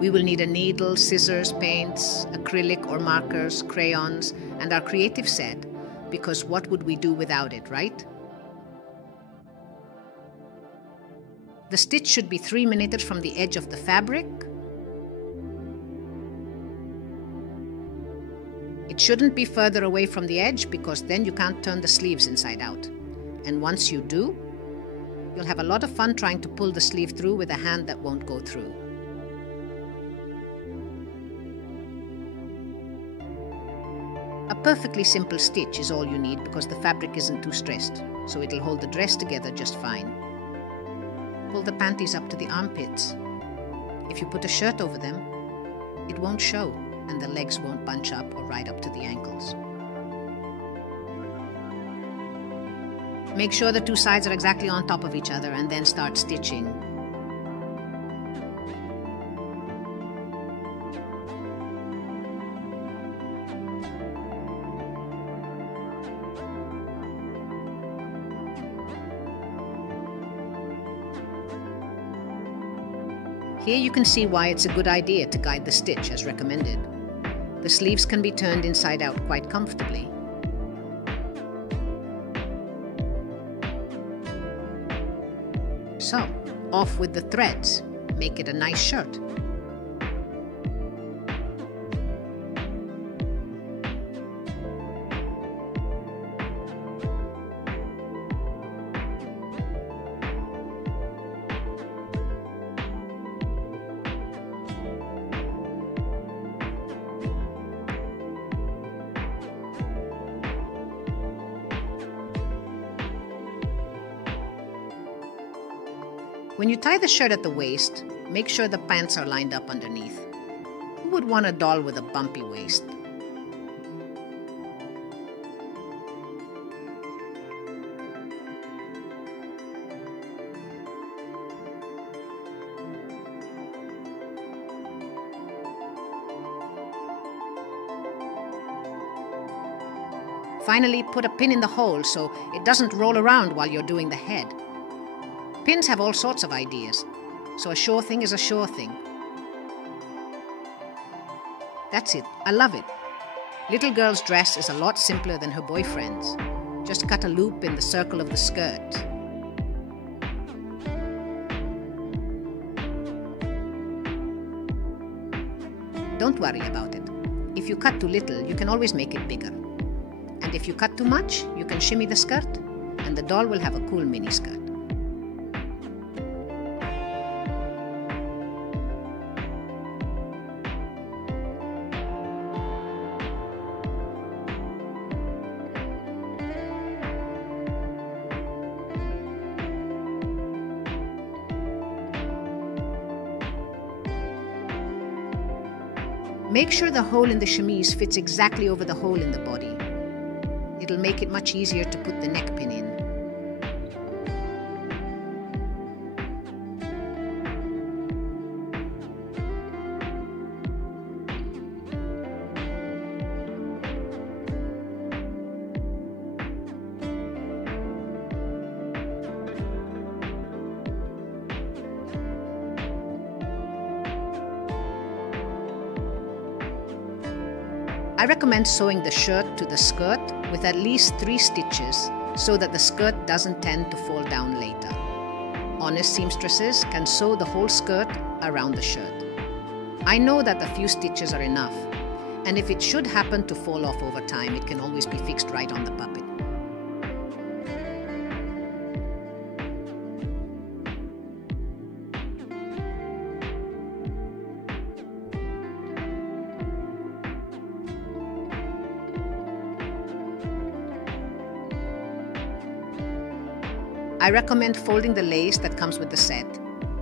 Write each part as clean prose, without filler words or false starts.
We will need a needle, scissors, paints, acrylic or markers, crayons, and our creative set, because what would we do without it, right? The stitch should be 3 millimeters from the edge of the fabric. It shouldn't be further away from the edge because then you can't turn the sleeves inside out. And once you do, you'll have a lot of fun trying to pull the sleeve through with a hand that won't go through. A perfectly simple stitch is all you need because the fabric isn't too stressed, so it'll hold the dress together just fine. Pull the panties up to the armpits. If you put a shirt over them, it won't show and the legs won't bunch up or right up to the ankles. Make sure the two sides are exactly on top of each other and then start stitching. Here you can see why it's a good idea to guide the stitch as recommended. The sleeves can be turned inside out quite comfortably. So, off with the threads. Make it a nice shirt. When you tie the shirt at the waist, make sure the pants are lined up underneath. Who would want a doll with a bumpy waist? Finally, put a pin in the hole so it doesn't roll around while you're doing the head. Pins have all sorts of ideas, so a sure thing is a sure thing. That's it, I love it. Little girl's dress is a lot simpler than her boyfriend's. Just cut a loop in the circle of the skirt. Don't worry about it. If you cut too little, you can always make it bigger. And if you cut too much, you can shimmy the skirt, and the doll will have a cool mini skirt. Make sure the hole in the chemise fits exactly over the hole in the body. It'll make it much easier to put the neck pin in. I recommend sewing the shirt to the skirt with at least 3 stitches so that the skirt doesn't tend to fall down later. Honest seamstresses can sew the whole skirt around the shirt. I know that a few stitches are enough, and if it should happen to fall off over time, it can always be fixed right on the puppet. I recommend folding the lace that comes with the set.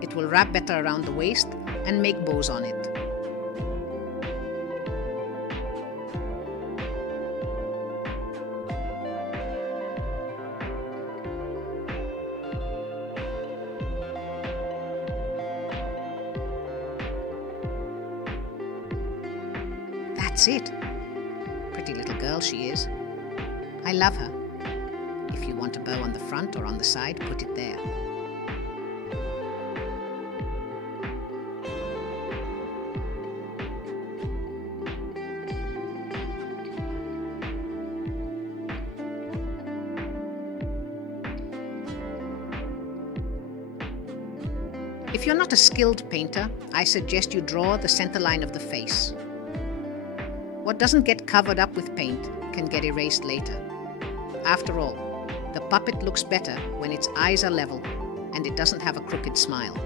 It will wrap better around the waist and make bows on it. That's it. Pretty little girl she is. I love her. If you want a bow on the front or on the side, put it there. If you're not a skilled painter, I suggest you draw the center line of the face. What doesn't get covered up with paint can get erased later. After all, the puppet looks better when its eyes are level and it doesn't have a crooked smile.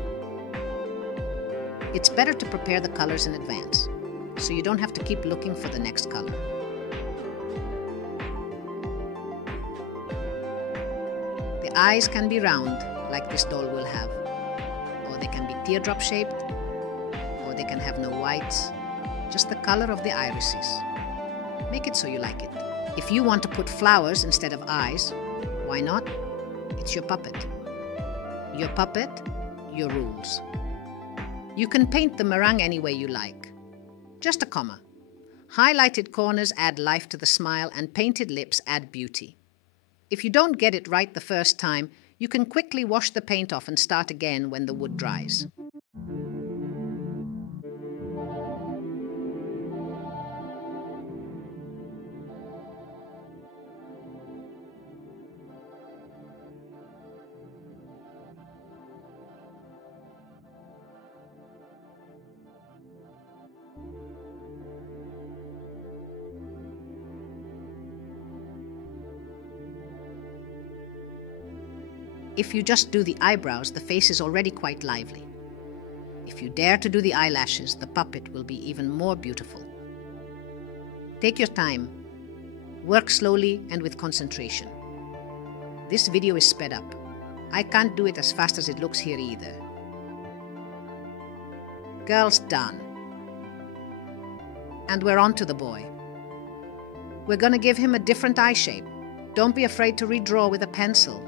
It's better to prepare the colors in advance, so you don't have to keep looking for the next color. The eyes can be round, like this doll will have, or they can be teardrop shaped, or they can have no whites, just the color of the irises. Make it so you like it. If you want to put flowers instead of eyes, why not? It's your puppet. Your puppet, your rules. You can paint the meringue any way you like. Just a comma. Highlighted corners add life to the smile and painted lips add beauty. If you don't get it right the first time, you can quickly wash the paint off and start again when the wood dries. If you just do the eyebrows, the face is already quite lively. If you dare to do the eyelashes, the puppet will be even more beautiful. Take your time. Work slowly and with concentration. This video is sped up. I can't do it as fast as it looks here either. Girl's done. And we're on to the boy. We're gonna give him a different eye shape. Don't be afraid to redraw with a pencil.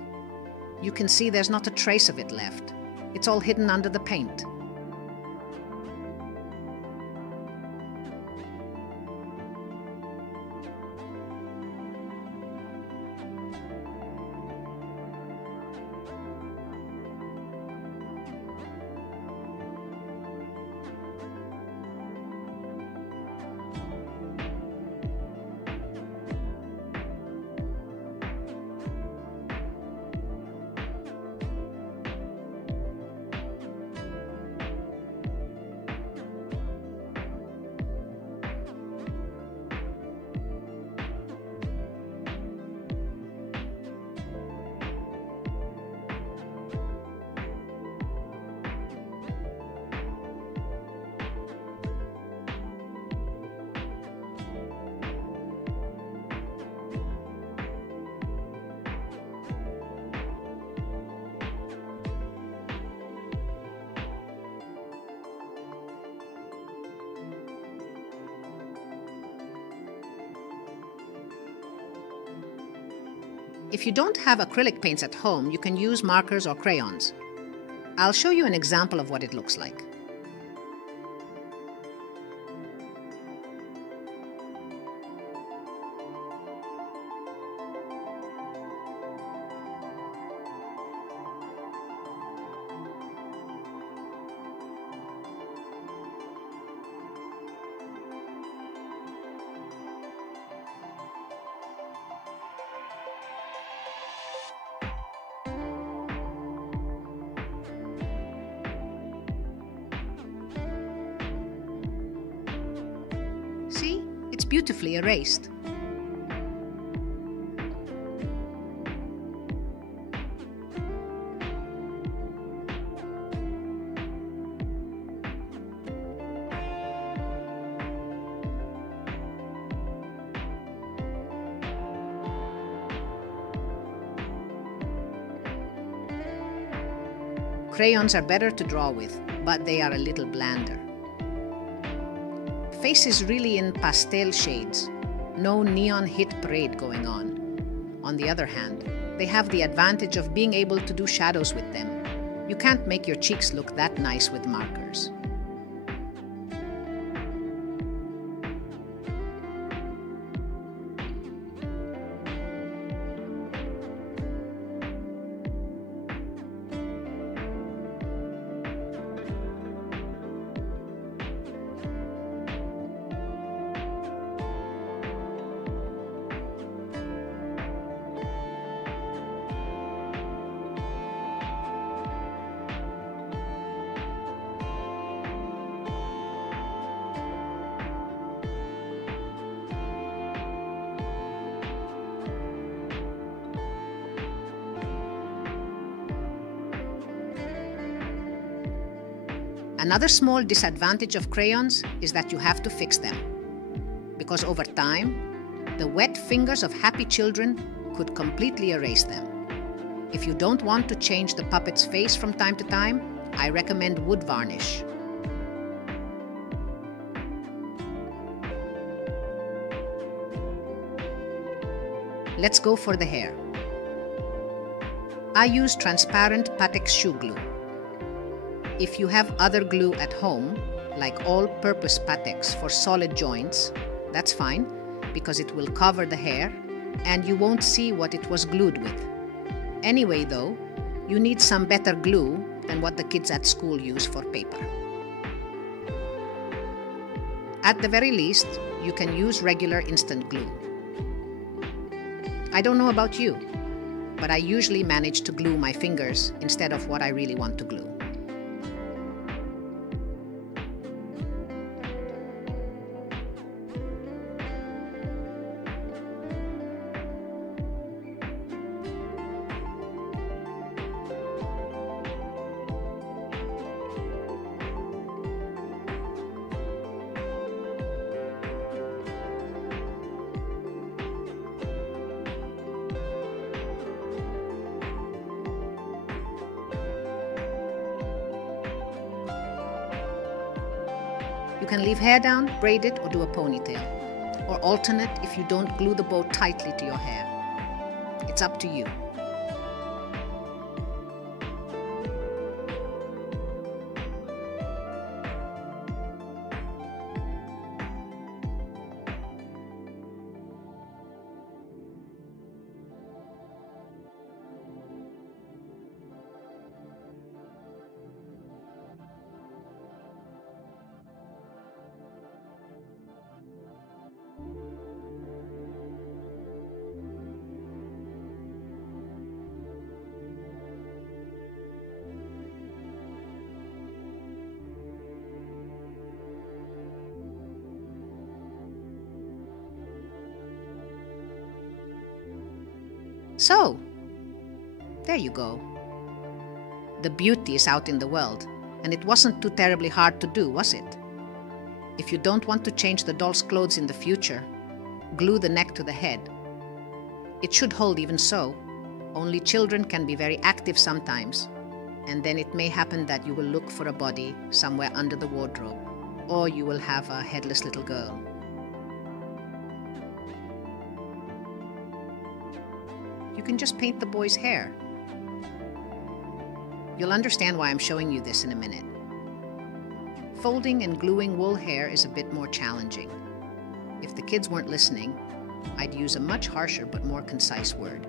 You can see there's not a trace of it left. It's all hidden under the paint. If you don't have acrylic paints at home, you can use markers or crayons. I'll show you an example of what it looks like. See? It's beautifully erased. Crayons are better to draw with, but they are a little blander. Face is really in pastel shades, no neon hit parade going on. On the other hand, they have the advantage of being able to do shadows with them. You can't make your cheeks look that nice with markers. Another small disadvantage of crayons is that you have to fix them, because over time, the wet fingers of happy children could completely erase them. If you don't want to change the puppet's face from time to time, I recommend wood varnish. Let's go for the hair. I use transparent Patex shoe glue. If you have other glue at home, like all-purpose Patex for solid joints, that's fine, because it will cover the hair and you won't see what it was glued with. Anyway though, you need some better glue than what the kids at school use for paper. At the very least, you can use regular instant glue. I don't know about you, but I usually manage to glue my fingers instead of what I really want to glue. You can leave hair down, braid it, or do a ponytail. Or alternate if you don't glue the bow tightly to your hair. It's up to you. So, there you go. The beauty is out in the world, and it wasn't too terribly hard to do, was it? If you don't want to change the doll's clothes in the future, glue the neck to the head. It should hold even so. Only children can be very active sometimes, and then it may happen that you will look for a body somewhere under the wardrobe, or you will have a headless little girl. You can just paint the boy's hair. You'll understand why I'm showing you this in a minute. Folding and gluing wool hair is a bit more challenging. If the kids weren't listening, I'd use a much harsher but more concise word.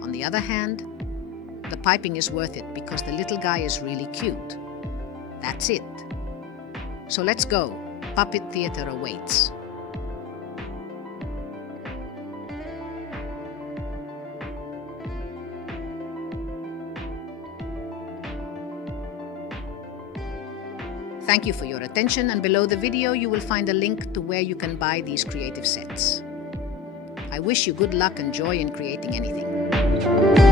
On the other hand, the piping is worth it because the little guy is really cute. That's it. So let's go. Puppet theater awaits. Thank you for your attention, and below the video you will find a link to where you can buy these creative sets. I wish you good luck and joy in creating anything.